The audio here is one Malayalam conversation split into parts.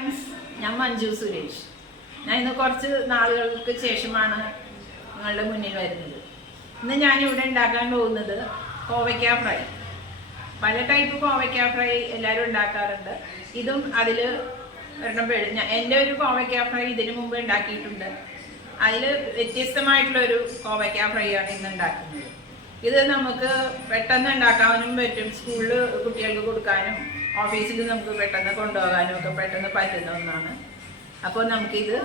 ഫ്രണ്ട്സ് ഞാൻ മഞ്ജു സുരേഷ്. ഞാൻ ഇന്ന് കുറച്ച് നാളുകൾക്ക് ശേഷമാണ് നിങ്ങളുടെ മുന്നിൽ വരുന്നത്. ഇന്ന് ഞാൻ ഇവിടെ ഉണ്ടാക്കാൻ പോകുന്നത് കോവയ്ക്ക ഫ്രൈ. പല ടൈപ്പ് കോവയ്ക്ക ഫ്രൈ എല്ലാവരും ഉണ്ടാക്കാറുണ്ട്. ഇതും അതിൽ ഒരെണ്ണം പെടും ഞാൻ എന്റെ ഒരു കോവയ്ക്ക ഫ്രൈ ഇതിനു മുമ്പ് ഉണ്ടാക്കിയിട്ടുണ്ട്. അതിൽ വ്യത്യസ്തമായിട്ടുള്ളൊരു കോവയ്ക്ക ഫ്രൈ ആണ് ഇന്ന് ഉണ്ടാക്കുന്നത്. ഇത് നമുക്ക് പെട്ടെന്ന് ഉണ്ടാക്കാനും പറ്റും സ്കൂളിൽ കുട്ടികൾക്ക് കൊടുക്കാനും. ഓഫീസിൽ നമുക്ക് പെട്ടെന്ന് കൊണ്ടുപോകാനും ഒക്കെ പെട്ടെന്ന് പറ്റുന്ന ഒന്നാണ്. അപ്പോൾ നമുക്കിത്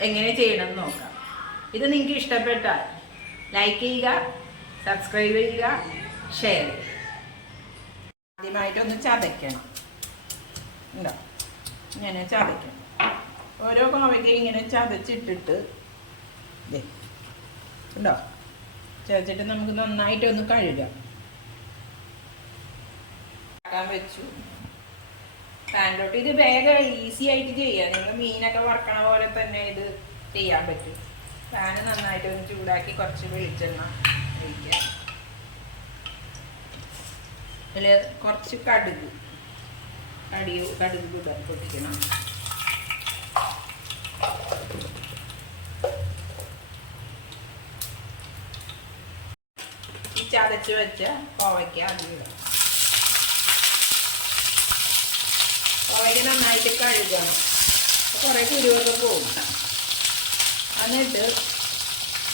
എങ്ങനെ ചെയ്യണം എന്ന് നോക്കാം. ഇത് നിങ്ങൾക്ക് ഇഷ്ടപ്പെട്ടാൽ ലൈക്ക് ചെയ്യുക സബ്സ്ക്രൈബ് ചെയ്യുക ഷെയർ ചെയ്യുക. ആദ്യമായിട്ടൊന്ന് ചതയ്ക്കണം. ഉണ്ടോ? ഇങ്ങനെ ചതയ്ക്കണം. ഓരോ കോവയ്ക്ക ഇങ്ങനെ ചതച്ചിട്ടിട്ട് ഉണ്ടോ? ചതച്ചിട്ട് നമുക്ക് നന്നായിട്ടൊന്ന് കഴുകാം. ഉണ്ടാക്കാൻ വെച്ചു. പാനിലോട്ട് ഇത് വേഗം ഈസി ആയിട്ട് ചെയ്യാം. നിങ്ങൾ മീനൊക്കെ വറക്കണ പോലെ തന്നെ ഇത് ചെയ്യാൻ പറ്റും. പാൻ നന്നായിട്ട് ഒന്ന് ചൂടാക്കി കുറച്ച് വെളിച്ചെണ്ണ ഒഴിക്കാം അതിൽ കുറച്ച് കടുക്. കടിയോ കടുക് കൂടെ പൊട്ടിക്കണം. ചതച്ച് വെച്ച കോവയ്ക്ക അതിലിടാം. കോവയ്ക്ക് നന്നായിട്ട് കഴുകണം. കുറേ കുരുവൊക്കെ പോകും എന്നിട്ട്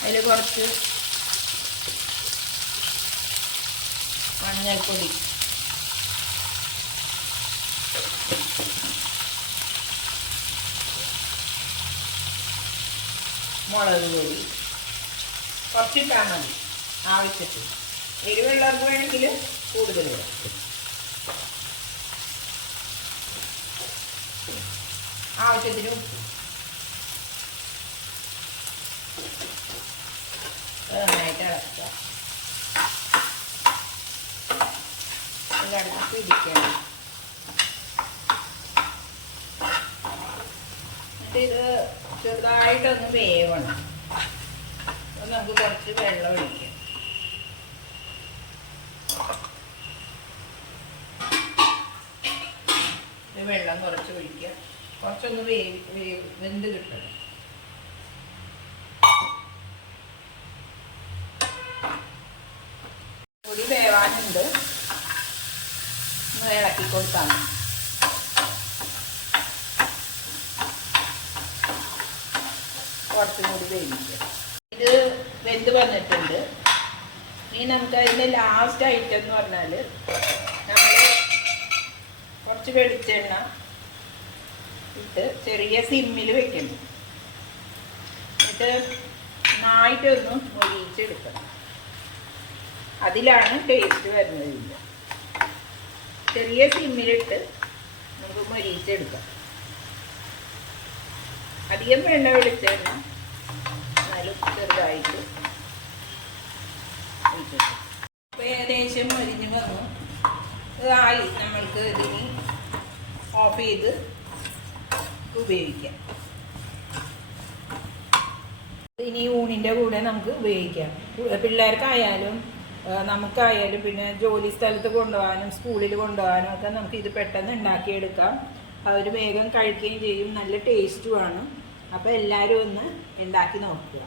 അതിൽ കുറച്ച് മഞ്ഞൾപ്പൊടി. മുളക് പൊടി. കുറച്ചിട്ടാൽ മതി. ആവശ്യത്തിന് എരിവുള്ളവർക്ക് വേണമെങ്കിൽ കൂടുതൽ ഇടാം. ആവശ്യത്തിന്. ഉപ്പ് നന്നായിട്ട് ഇളക്കുക. എല്ലായിടത്തും പിടിക്കണം. എന്നിട്ട് ഇത് ചെറുതായിട്ടൊന്ന് വേവണം. അപ്പം നമുക്ക് കുറച്ച് വെള്ളം ഒഴിക്കാം. വെള്ളം കുറച്ച് ഒഴിക്കുക കുറച്ചൊന്ന് വേവ് വെന്ത് കിട്ടണം. പൊടി വേവാനുണ്ട്. ഇളക്കി കൊടുത്താൽ മതി കുറച്ചും കൂടി വേവിക്കുക ഇത് വെന്ത് വന്നിട്ടുണ്ട്. ഇനി നമുക്ക് അതിന്റെ ലാസ്റ്റ് ഐറ്റം എന്ന് പറഞ്ഞാൽ നമ്മൾ കുറച്ച് വെളിച്ചെണ്ണ ഇട്ട് ചെറിയ സിമ്മിൽ വെക്കണം എന്നിട്ട് നന്നായിട്ടൊന്ന് മൊരിയിച്ചെടുക്കണം. അതിലാണ് ടേസ്റ്റ് വരുന്നത് ചെറിയ സിമ്മിലിട്ട് നമുക്ക് മൊരിയിച്ചെടുക്കാം. അധികം വേണ്ട വെളിച്ചെണ്ണ. എന്നാലും ചെറുതായിട്ട് ഒഴിച്ചിട്ട് അപ്പോൾ ഏകദേശം മൊരിഞ്ഞ് വന്നു. ഇതായി നമ്മൾക്ക് ഇതിന് ഓഫ് ചെയ്ത് ഉപയോഗിക്കാം. ഇനി ഊണിന്റെ കൂടെ നമുക്ക് ഉപയോഗിക്കാം. പിള്ളേർക്കായാലും നമുക്കായാലും പിന്നെ ജോലി സ്ഥലത്ത് കൊണ്ടുപോകാനും സ്കൂളിൽ കൊണ്ടുപോകാനും ഒക്കെ നമുക്ക് ഇത് പെട്ടെന്ന് ഉണ്ടാക്കിയെടുക്കാം. അവർ വേഗം കഴിക്കുകയും ചെയ്യും. നല്ല ടേസ്റ്റുമാണ് അപ്പോൾ എല്ലാവരും ഒന്ന് ഉണ്ടാക്കി നോക്കുക.